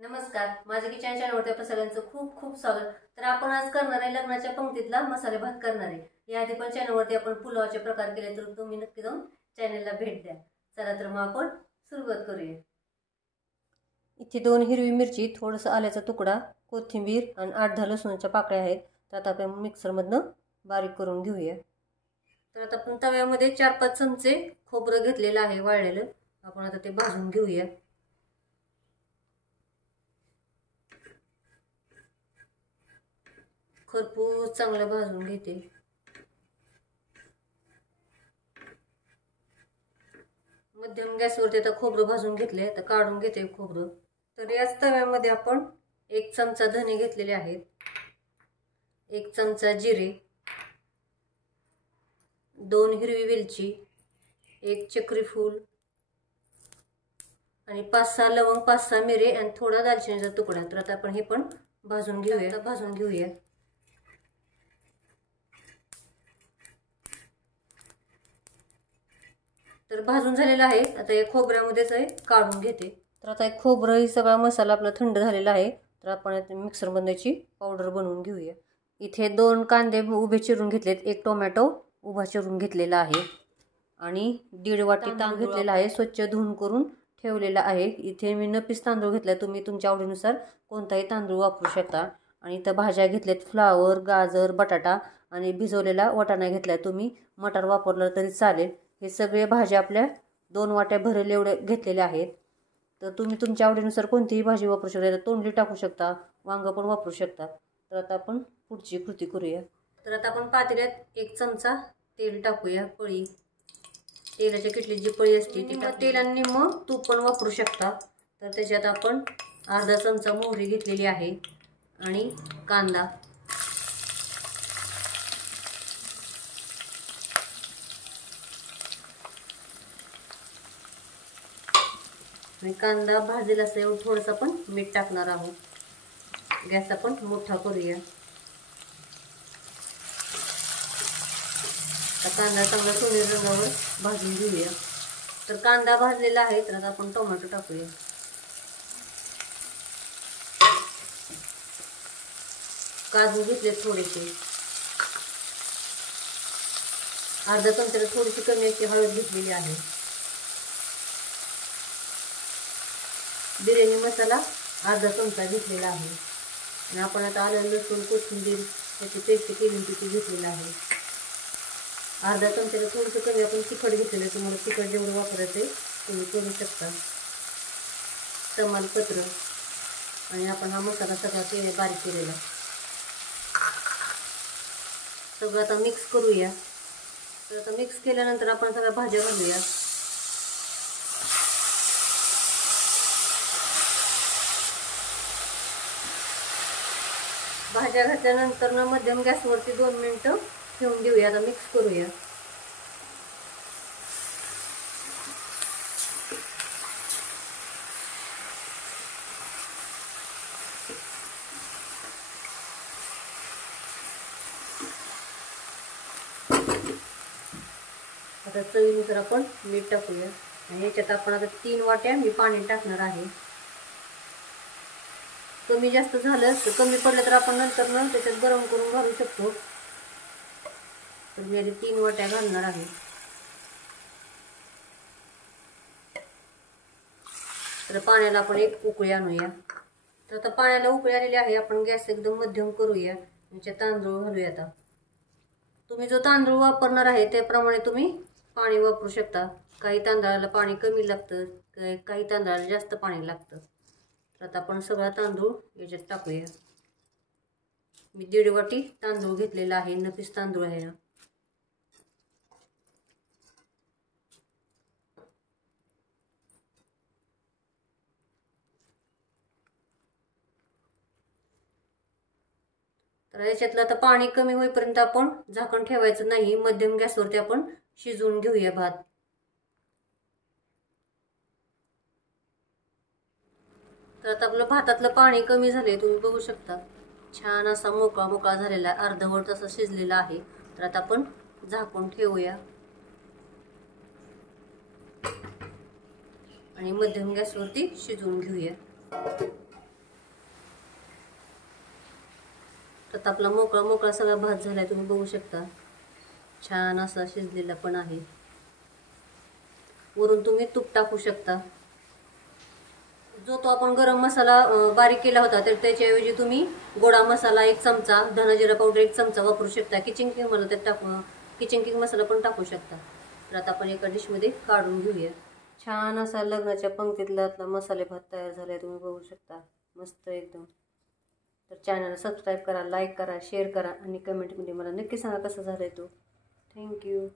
नमस्कार, माझ्या किचन चॅनलवरती आपल्या सगळ्यांचं खूप खूप स्वागत। तर आपण आज करणार आहे लग्नाच्या पंक्तीतला मसाले भात करणार आहे। याआधी पण चॅनलवरती आपण पुलावचे प्रकार केले, तर तुम्ही नक्की जाऊन चॅनलला भेट द्या। चला तर मग आपण सुरुवात करूया। इथे 2 हिरवी मिरची, थोडंसं आल्याचा तुकडा, कोथिंबीर आणि 8-10 लसूणच्या पाकळ्या आहेत। तर आता आपण मिक्सरमधनं बारीक करून घेऊया। तर आता आपण तव्यामध्ये 4-5 चमचे खोबरं घेतलेलं आहे वाळलेलं, आपण आता ते भाजून घेऊया। खरपूस चांगलं भाजून घेते। मध्यम गॅसवरती आता खोबरं भाजून घेतले, आता काढून घेते खोबरं। तर याच तव्यामध्ये आपण 1 चमचा धने घेतलेले आहेत, 1 चमचा जिरे, 2 हिरवी वेलची, 1 चक्री फूल आणि 5-6 लवंग, 5-6 मिरे आणि थोडा दालचिनीचा तुकडा। तर आता आपण हे पण भाजून घेऊया। तर भाजून झालेला आहे, आता हे खोबऱ्यामध्येच आहे काढून घेते। तर आता एक खोबरं ही सगळा मसाला आपला थंड झालेला आहे, तर आपण आता मिक्सरमध्ये याची पावडर बनवून घेऊया। इथे 2 कांदे उभे चिरून घेतलेत, 1 टोमॅटो उभा चिरून घेतलेला आहे आणि 1.5 वाटी तांदूळ घेतलेला आहे, स्वच्छ धुवून करून ठेवलेला आहे। इथे मी नपीस तांदूळ घेतलाय, तुम्ही तुमच्या आवडीनुसार कोणताही तांदूळ वापरू शकता। आणि इथं भाज्या घेतल्यात, फ्लावर, गाजर, बटाटा आणि भिजवलेला वाटाणा घेतलाय, तुम्ही मटार वापरलं तरी चालेल। हे सगळे भाज्या आपल्या 2 वाट्या भरेल एवढे घेतलेले आहेत। तर तुम्ही तुमच्या आवडीनुसार कोणतीही भाजी वापरू शकता, तोंडली टाकू शकता, वांग पण वापरू शकता। तर आता आपण पुढची कृती करूया। तर आता आपण पातेल्यात 1 चमचा तेल टाकूया, पळी, तेलाच्या किटलीत जी पळी असते ती तेल आणि निम्म तूप पण वापरू शकता। तर त्याच्यात आपण अर्धा चमचा मोहरी घेतलेली आहे आणि कांदा, आणि कांदा भाजेल असं एवढं थोडंसं आपण मीठ टाकणार आहोत। गॅस आपण मोठा करूया। आता कांदा चांगला सोनेरी रंगावर भाजून घेऊया। तर कांदा भाजलेला आहे, तर आता आपण टोमॅटो टाकूया। काजू घेतले थोडेसे, अर्धा चमच्याला थोडीशी कमी अशी हळद घेतलेली आहे। बिर्याणी मसाला अर्धा चमचा घेतलेला आहे आणि आपण आता आलं, लसूण, कोथिंबीर याची पेस्ट केली ती घेतलेला आहे। अर्धा चमच्याला थोडंसं कमी आपण तिखट घेतलेलं आहे, तुम्हाला तिखट जेवढं वापरायचं तुम्ही करू शकता। तमालपत्र आणि आपण हा मसाला सगळा बारीक केलेला सगळं आता मिक्स करूया। तर आता मिक्स केल्यानंतर आपण सगळ्या भाज्या घालूया। भाज्या घातल्यानंतर ना मध्यम गॅसवरती 2 मिनिटं ठेवून देऊया। आता मिक्स करूया। आता चवीनुसार आपण मीठ टाकूया आणि याच्यात आपण आता 3 वाट्या मी पाणी टाकणार आहे। कमी जास्त झालं तर कमी पडलं तर आपण नंतर ना त्याच्यात गरम करून घालू शकतो। तर मी आधी 3 वाट्या घालणार आहे। तर पाण्याला आपण एक उकळी आणूया। तर आता पाण्याला उकळी आलेली आहे, आपण गॅस एकदम मध्यम करूया। याच्यात तांदूळ घालूया। आता तुम्ही जो तांदूळ वापरणार आहे त्याप्रमाणे तुम्ही पाणी वापरू शकता। काही तांदळाला पाणी कमी लागतं, काही तांदळाला जास्त पाणी लागतं। तर आता आपण सगळा तांदूळ याच्यात टाकूया। मी 1.5 वाटी तांदूळ घेतलेला आहे, नपीस तांदूळ आहे हा। तर याच्यातलं आता पाणी कमी होईपर्यंत आपण झाकण ठेवायचं नाही, मध्यम गॅसवरती आपण शिजवून घेऊया भात। तर आता आपलं भातातलं पाणी कमी झालंय, तुम्ही बघू शकता, छान असा मोकळा मोकळा झालेला आहे, अर्धवट असा शिजलेला आहे। तर आता आपण झाकून ठेवूया आणि मध्यम गॅसवरती शिजवून घेऊया। तर आपला मोकळा मोकळा सगळा भात झालाय, तुम्ही बघू शकता. छान असा शिजलेला पण आहे. वरून तुम्ही तूप टाकू शकता. जो तो आपण गरम मसाला बारीक केला होता, तर त्याच्याऐवजी तुम्ही गोडा मसाला 1 चमचा, धना जिरा पावडर 1 चमचा वापरू शकता. किचन किंग मला त्यात किचन किंग मसाला पण टाकू शकता. तर आता आपण एका डिशमध्ये काढून घेऊया. छान असा लग्नाच्या पंक्तीतला मसाले भात तयार झालाय, तुम्ही बघू शकता. मस्त एकदम. तर चॅनल सबस्क्राईब करा, लाईक करा, शेअर करा आणि कमेंटमध्ये मला नक्की सांगा कसा झालाय तो. थँक्यू.